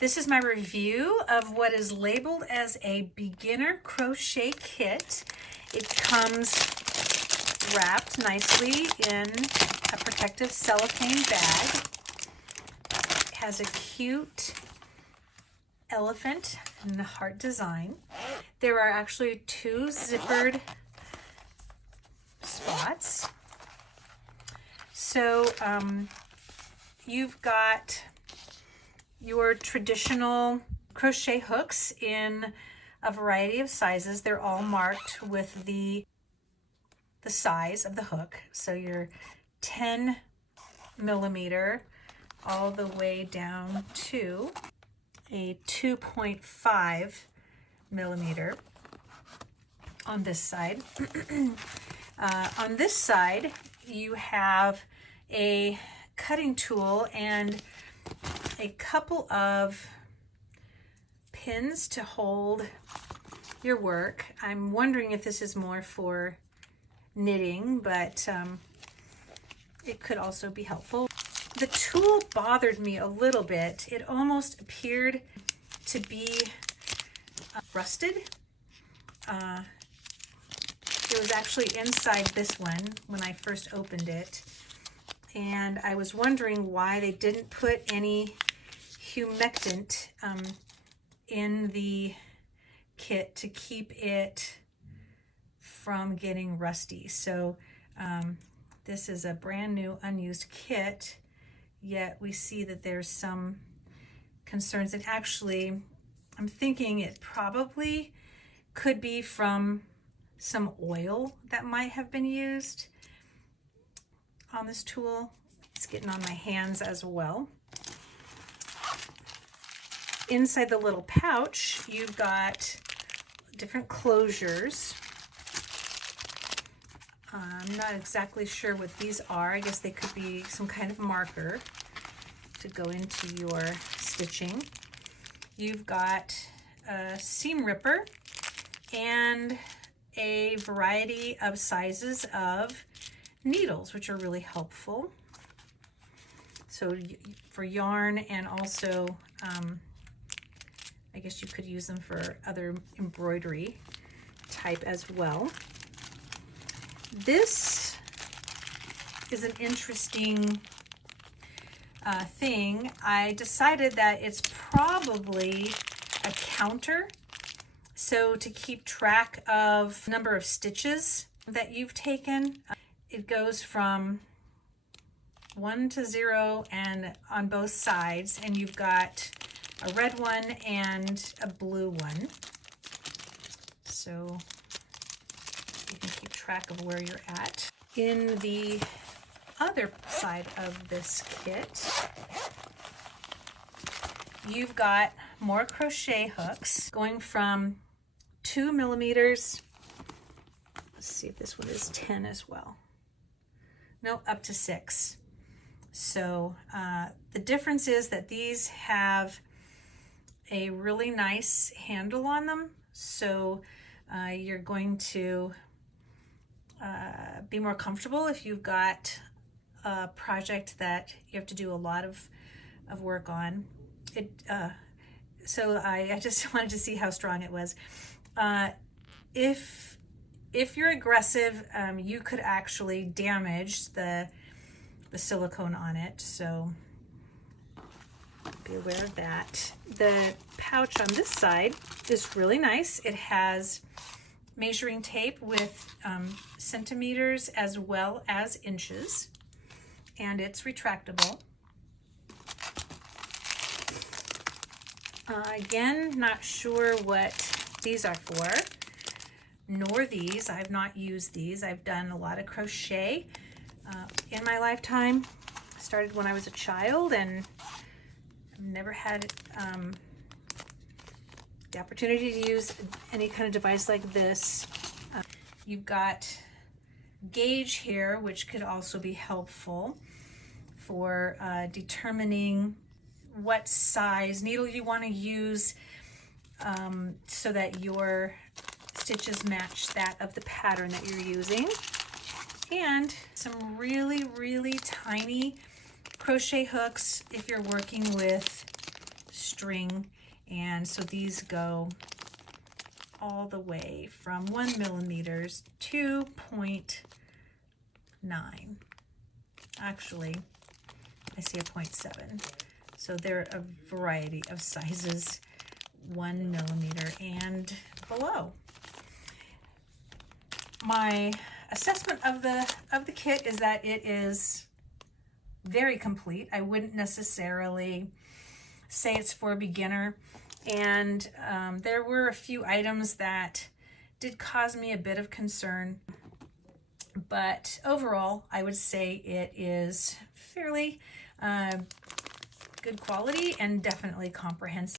This is my review of what is labeled as a beginner crochet kit. It comes wrapped nicely in a protective cellophane bag. It has a cute elephant and a heart design. There are actually 2 zippered spots. So you've got your traditional crochet hooks in a variety of sizes. They're all marked with the size of the hook. So your 10 millimeter all the way down to a 2.5 millimeter on this side. On this side, you have a cutting tool and a couple of pins to hold your work. I'm wondering if this is more for knitting, but it could also be helpful. The tool bothered me a little bit. It almost appeared to be rusted. It was actually inside this one when I first opened it. And I was wondering why they didn't put any humectant in the kit to keep it from getting rusty. So this is a brand new unused kit, yet we see that there's some concerns. And actually, I'm thinking it probably could be from some oil that might have been used on this tool. It's getting on my hands as well. Inside the little pouch, you've got different closures. I'm not exactly sure what these are. I guess they could be some kind of marker to go into your stitching. You've got a seam ripper and a variety of sizes of needles, which are really helpful. So for yarn, and also I guess you could use them for other embroidery type as well. This is an interesting thing. I decided that it's probably a counter. So to keep track of the number of stitches that you've taken, it goes from 1 to 0 and on both sides, and you've got a red one and a blue one. So you can keep track of where you're at. In the other side of this kit, you've got more crochet hooks going from 2 millimeters. Let's see if this one is 10 as well. No, up to 6. So the difference is that these have a really nice handle on them. So you're going to be more comfortable if you've got a project that you have to do a lot of work on. So I just wanted to see how strong it was. If you're aggressive, you could actually damage the silicone on it, so be aware of that. The pouch on this side is really nice. It has measuring tape with centimeters as well as inches, and it's retractable. Again, not sure what these are for, nor these. I've not used these. I've done a lot of crochet in my lifetime. I started when I was a child, and I've never had the opportunity to use any kind of device like this. You've got gauge here, which could also be helpful for determining what size needle you want to use so that your stitches match that of the pattern that you're using. And some really, really tiny crochet hooks if you're working with string, and so these go all the way from 1 millimeters to 0.9. Actually, I see a 0.7. So they're a variety of sizes, 1 millimeter and below. My assessment of the kit is that it is very complete. I wouldn't necessarily say it's for a beginner, and there were a few items that did cause me a bit of concern, but overall I would say it is fairly good quality and definitely comprehensive.